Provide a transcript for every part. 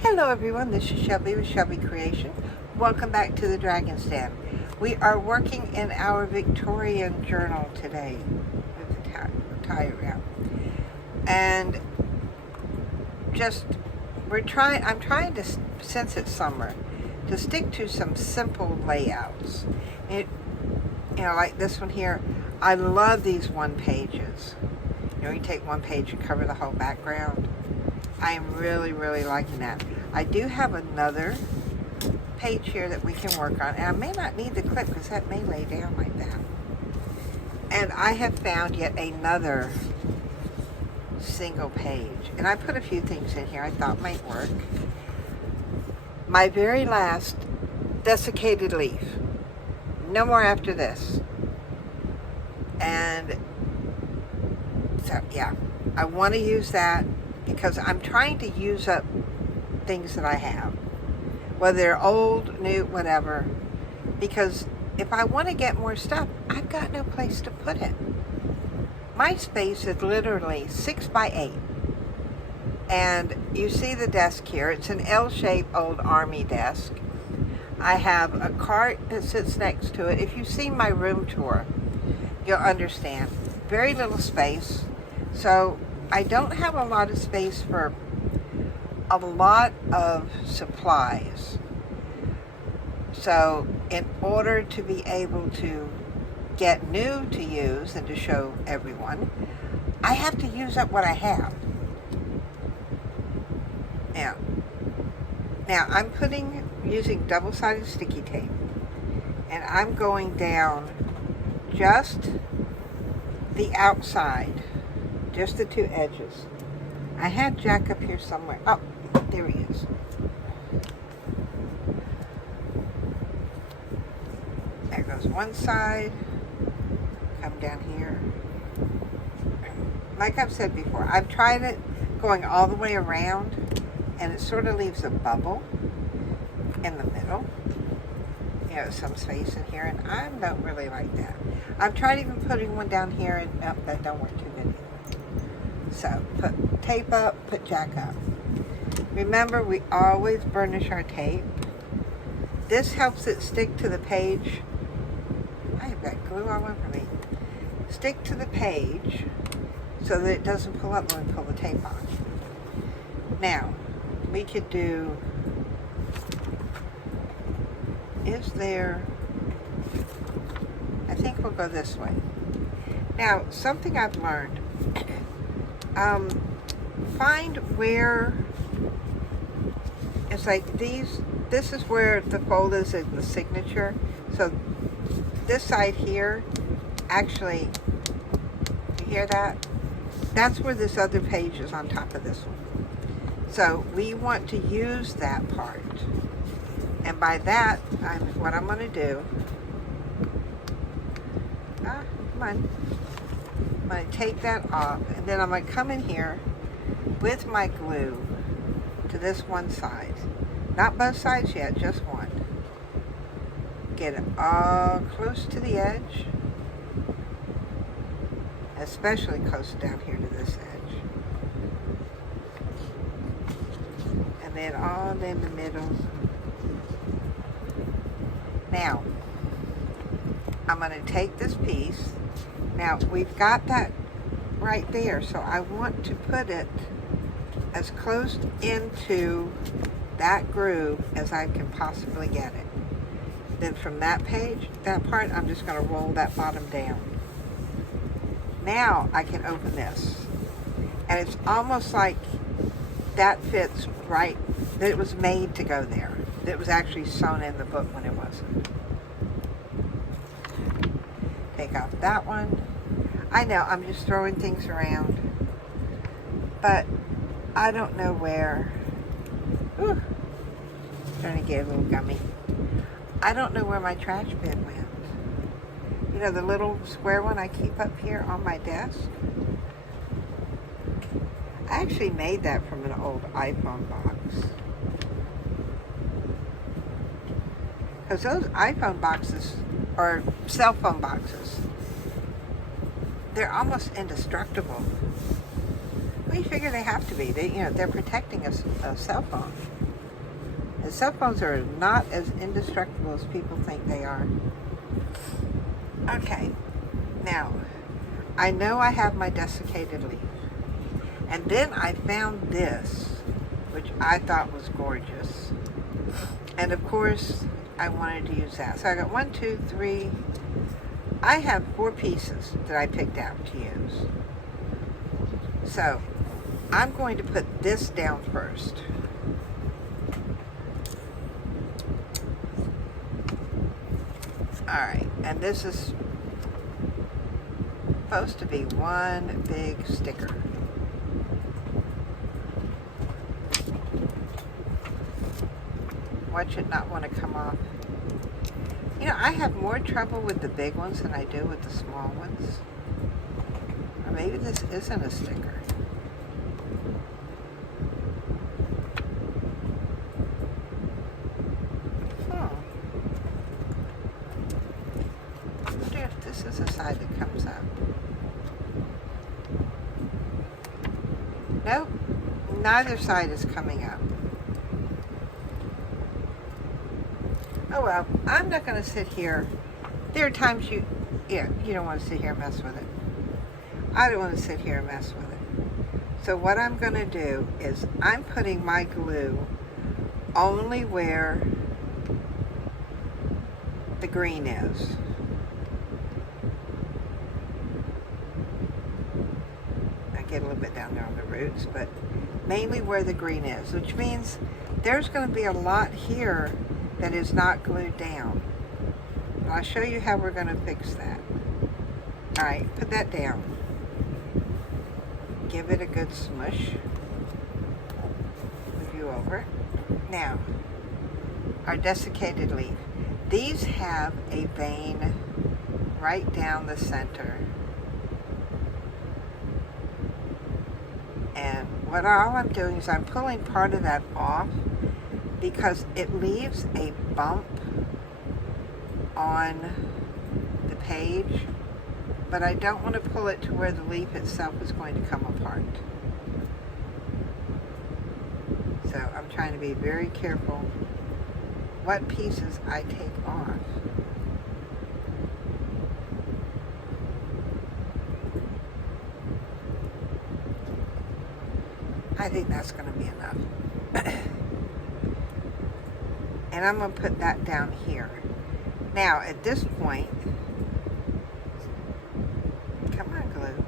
Hello everyone, this is Shelby with Shelby Creation. Welcome back to the Dragon's Den. We are working in our Victorian journal today with the tie around. And I'm trying to, since it's summer, to stick to some simple layouts. Like this one here, I love these one pages. You take one page and cover the whole background. I am really liking that. I do have another page here that we can work on, and I may not need the clip because that may lay down like that. And I have found yet another single page, and I put a few things in here I thought might work. My very last desiccated leaf. No more after this. And so yeah, I want to use that because I'm trying to use up things that I have, whether they're old, new, whatever, because if I want to get more stuff, I've got no place to put it. My space is literally 6 by 8, and you see the desk here. It's an L-shaped old army desk. I have a cart that sits next to it. If you've seen my room tour, you'll understand. Very little space, so I don't have a lot of space for a lot of supplies. So in order to be able to get new to use and to show everyone, I have to use up what I have. Now I'm using double-sided sticky tape, and I'm going down just the outside, just the two edges. I had Jack up here somewhere. Oh, there he is. There goes one side. Come down here. Like I've said before, I've tried it going all the way around, and it sort of leaves a bubble in the middle. Some space in here, and I don't really like that. I've tried even putting one down here, and no, that don't work too good either. So, put tape up, put Jack up. Remember, we always burnish our tape. This helps it stick to the page. I have got glue all over me. Stick to the page so that it doesn't pull up when we pull the tape on. Now, we could do, I think we'll go this way. Now, something I've learned, find where, it's like this is where the fold is in the signature. So this side here, actually, you hear that? That's where this other page is on top of this one. So we want to use that part. And by that, what I'm going to do, come on. I'm going to take that off, and then I'm going to come in here with my glue to this one side. Not both sides yet, just one. Get it all close to the edge, especially close down here to this edge. And then all in the middle. Now, I'm going to take this piece. Now, we've got that right there, so I want to put it as close into that groove as I can possibly get it. Then from that part, I'm just going to roll that bottom down. Now I can open this. And it's almost like that fits right, that it was made to go there. That was actually sewn in the book when it wasn't. Take off that one. I know I'm just throwing things around, but I don't know where. Ooh, trying to get a little gummy. I don't know where my trash bin went. The little square one I keep up here on my desk. I actually made that from an old iPhone box. Because those iPhone boxes, or cell phone boxes, they're almost indestructible. Well, you figure they have to be. They're protecting a cell phone. And cell phones are not as indestructible as people think they are. Okay, now, I know I have my desiccated leaf. And then I found this, which I thought was gorgeous. And of course, I wanted to use that. So I got 1, 2, 3. I have 4 pieces that I picked out to use. So I'm going to put this down first. Alright, and this is supposed to be one big sticker. Watch it not want to come off. You know, I have more trouble with the big ones than I do with the small ones. Or maybe this isn't a sticker. I wonder if this is the side that comes up. Nope, neither side is coming up. Oh well, I'm not going to sit here. There are times you don't want to sit here and mess with it. I don't want to sit here and mess with it. So what I'm going to do is I'm putting my glue only where the green is. I get a little bit down there on the roots, but mainly where the green is, which means there's going to be a lot here that is not glued down. I'll show you how we're going to fix that. Alright, put that down. Give it a good smush. Move you over. Now, our desiccated leaf. These have a vein right down the center. And all I'm doing is I'm pulling part of that off because it leaves a bump on the page, but I don't want to pull it to where the leaf itself is going to come apart. So I'm trying to be very careful what pieces I take off. I think that's going to be enough. And I'm going to put that down here. Now, at this point, come on, glue.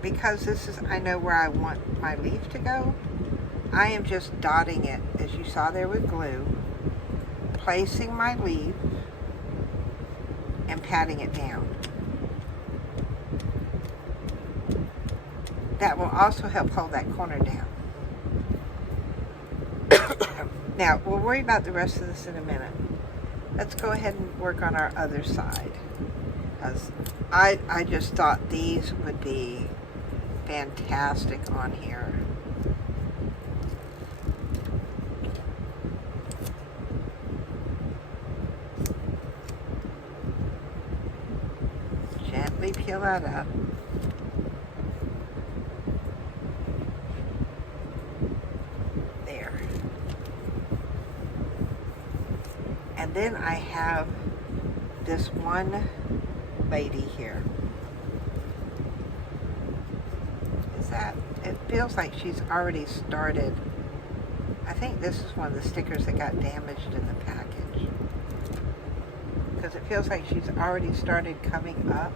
Because this is, I know where I want my leaf to go, I am just dotting it, as you saw there with glue, placing my leaf, and patting it down. That will also help hold that corner down. Now, we'll worry about the rest of this in a minute. Let's go ahead and work on our other side. Because I just thought these would be fantastic on here. Gently peel that up. And then I have this one lady here. Is that, it feels like she's already started. I think this is one of the stickers that got damaged in the package. Because it feels like she's already started coming up.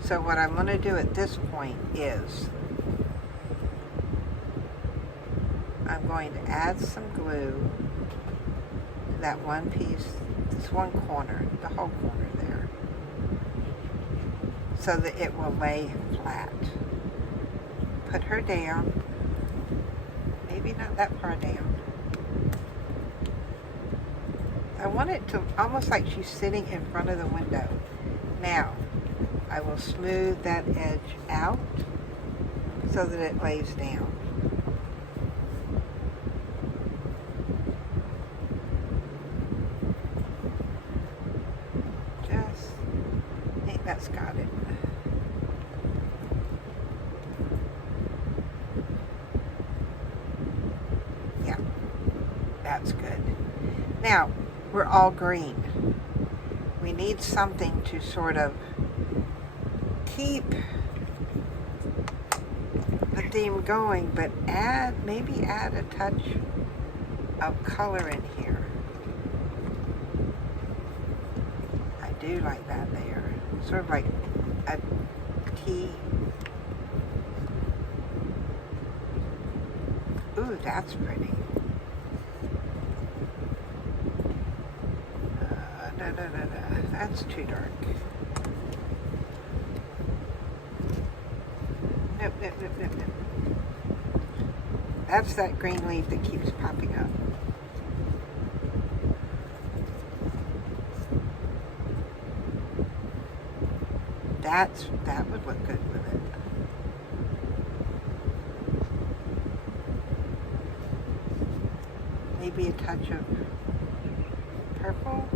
So what I'm going to do at this point is I'm going to add some glue to that one piece, this one corner, the whole corner there, so that it will lay flat. Put her down, maybe not that far down. I want it to almost like she's sitting in front of the window. Now, I will smooth that edge out so that it lays down. Just, I think that's got it. Yeah, That's good. Now, we're all green. We need something to sort of keep the theme going, but maybe add a touch of color in here. I do like that there. Sort of like a tea. Ooh, that's pretty. No. That's too dark. Nope. That's that green leaf that keeps popping up. That would look good with it. Maybe a touch of purple.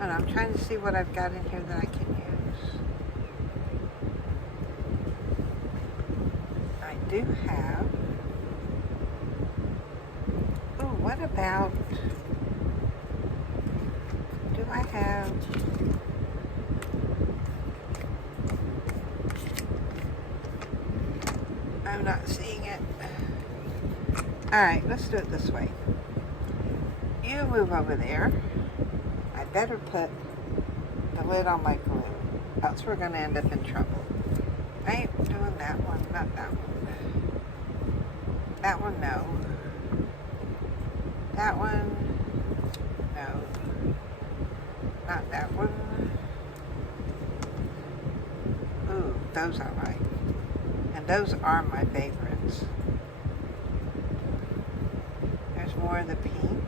And I'm trying to see what I've got in here that I can use. I do have. Oh, what about? Do I have? I'm not seeing it. Alright, let's do it this way. You move over there. I better put the lid on my glue, else we're going to end up in trouble. I ain't doing that one, not that one. That one, no. That one, no. Not that one. Ooh, those I like. And those are my favorites. There's more of the pink.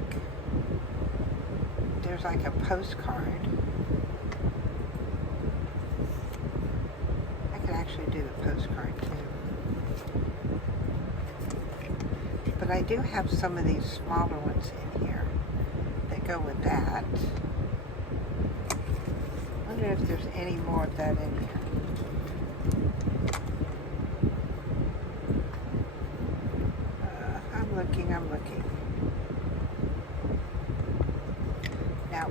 There's like a postcard. I could actually do the postcard too. But I do have some of these smaller ones in here that go with that. I wonder if there's any more of that in here. I'm looking. Now,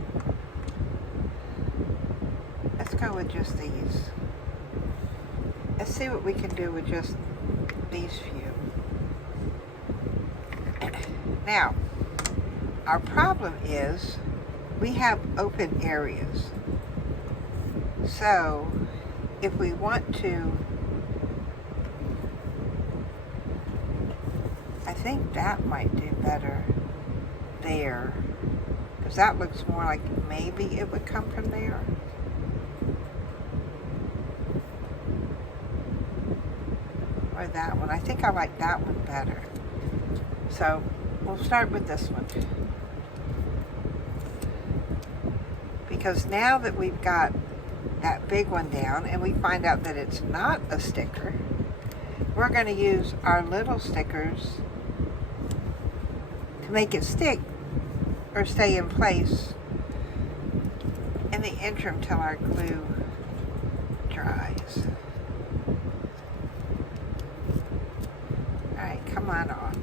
let's go with just these. Let's see what we can do with just these few. Now, our problem is we have open areas. So, if we want to, I think that might do better there, because that looks more like maybe it would come from there. Or that one. I think I like that one better. So we'll start with this one. Because now that we've got that big one down and we find out that it's not a sticker, we're going to use our little stickers to make it stick or stay in place in the interim till our glue dries. Alright, come on off.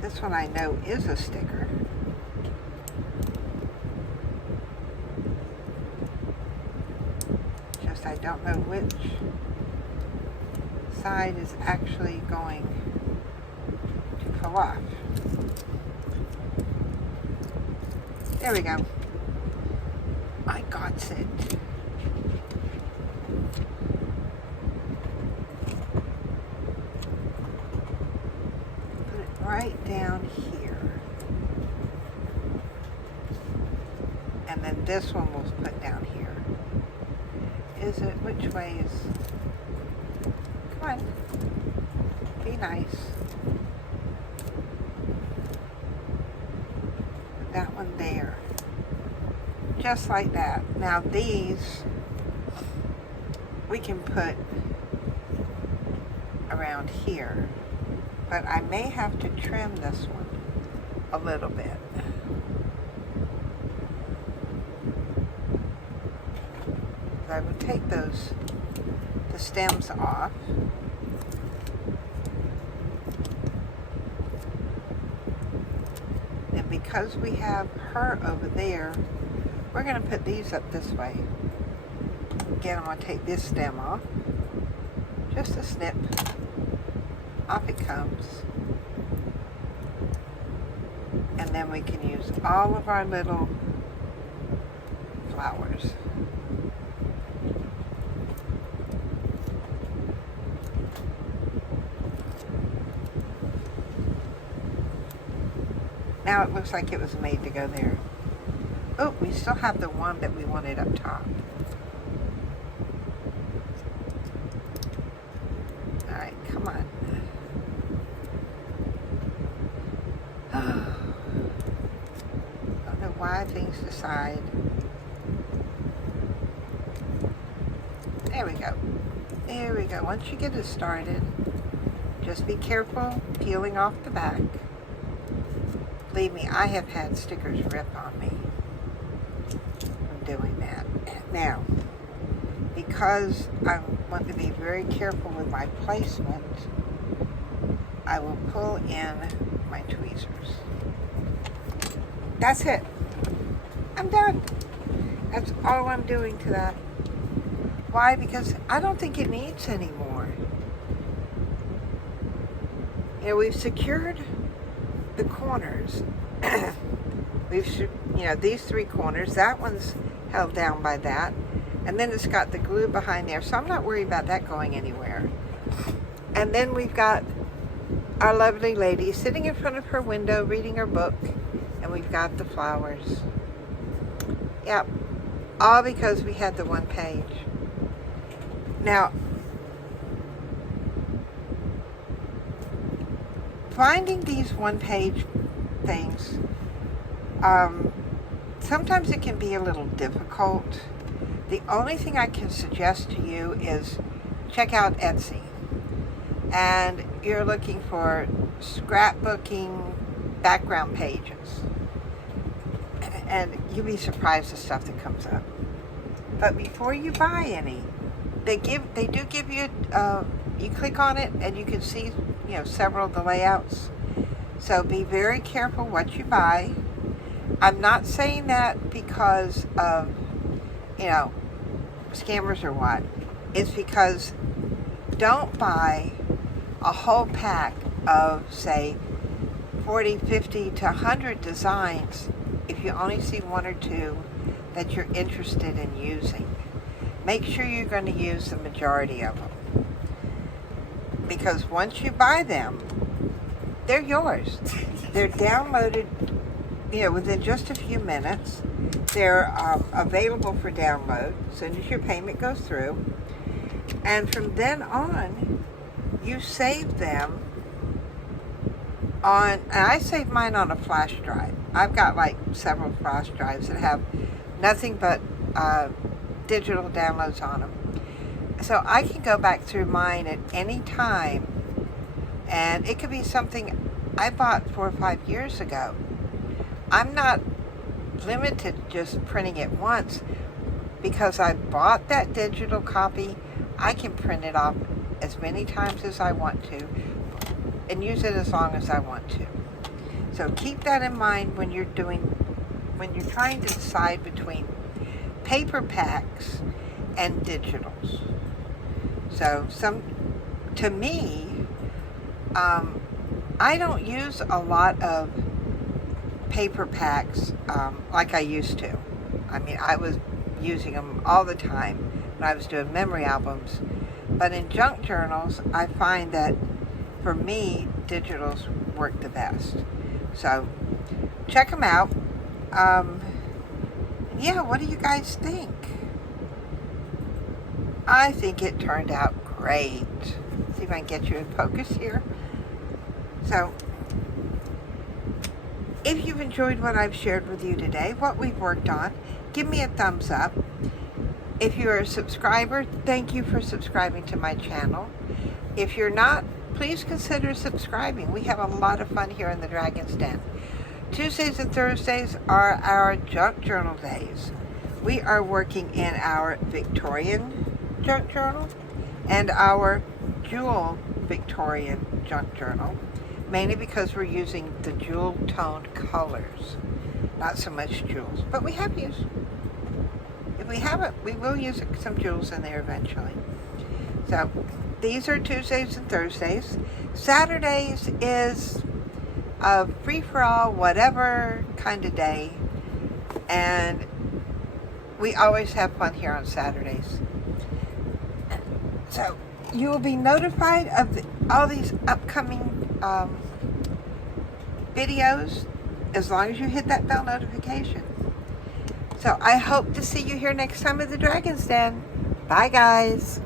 This one I know is a sticker. Just I don't know which side is actually going to pull off. There we go. I got it. Put it right down here. And then this one we'll put down here. Is it, which way is, come on, be nice. Put that one there. Just like that. Now these, we can put around here. But I may have to trim this one a little bit. I would take those the stems off. And because we have her over there, we're going to put these up this way. Again, I'm going to take this stem off. Just a snip. Off it comes. And then we can use all of our little flowers. Now it looks like it was made to go there. Oh, we still have the one that we wanted up top. Alright, come on. I don't know why things decide. There we go. There we go. Once you get it started, just be careful peeling off the back. Believe me, I have had stickers rip on me from doing that. Now, because I want to be very careful with my placement, I will pull in my tweezers. That's it. I'm done. That's all I'm doing to that. Why? Because I don't think it needs any more. You know, we've secured the corners. These three corners. That one's held down by that. And then it's got the glue behind there. So I'm not worried about that going anywhere. And then we've got our lovely lady sitting in front of her window reading her book. And we've got the flowers. Yep. All because we had the one page. Now, finding these one-page things, sometimes it can be a little difficult. The only thing I can suggest to you is check out Etsy. And you're looking for scrapbooking background pages. And you'll be surprised the stuff that comes up. But before you buy any, they do give you, you click on it and you can see, several of the layouts. So be very careful what you buy. I'm not saying that because of, scammers or what. It's because don't buy a whole pack of, say, 40, 50 to 100 designs if you only see one or two that you're interested in using. Make sure you're going to use the majority of them. Because once you buy them, they're yours. They're downloaded, within just a few minutes. They're available for download as soon as your payment goes through. And from then on, you save them on, and I save mine on a flash drive. I've got like several flash drives that have nothing but digital downloads on them. So I can go back through mine at any time, and it could be something I bought 4 or 5 years ago. I'm not limited to just printing it once. Because I bought that digital copy, I can print it off as many times as I want to and use it as long as I want to. So keep that in mind when you're trying to decide between paper packs and digitals. So to me, I don't use a lot of paper packs like I used to. I mean, I was using them all the time when I was doing memory albums. But in junk journals, I find that for me, digitals work the best. So check them out. Yeah, what do you guys think? I think it turned out great. See if I can get you in focus here. So, if you've enjoyed what I've shared with you today, what we've worked on, give me a thumbs up. If you're a subscriber, thank you for subscribing to my channel. If you're not, please consider subscribing. We have a lot of fun here in the Dragon's Den. Tuesdays and Thursdays are our junk journal days. We are working in our Victorian junk journal, and our Jewel Victorian junk journal, mainly because we're using the jewel toned colors, not so much jewels, but we have used, if we haven't, we will use some jewels in there eventually. So these are Tuesdays and Thursdays. Saturdays is a free-for-all, whatever kind of day, and we always have fun here on Saturdays. So you will be notified of all these upcoming videos as long as you hit that bell notification. So I hope to see you here next time at the Dragon's Den. Bye, guys.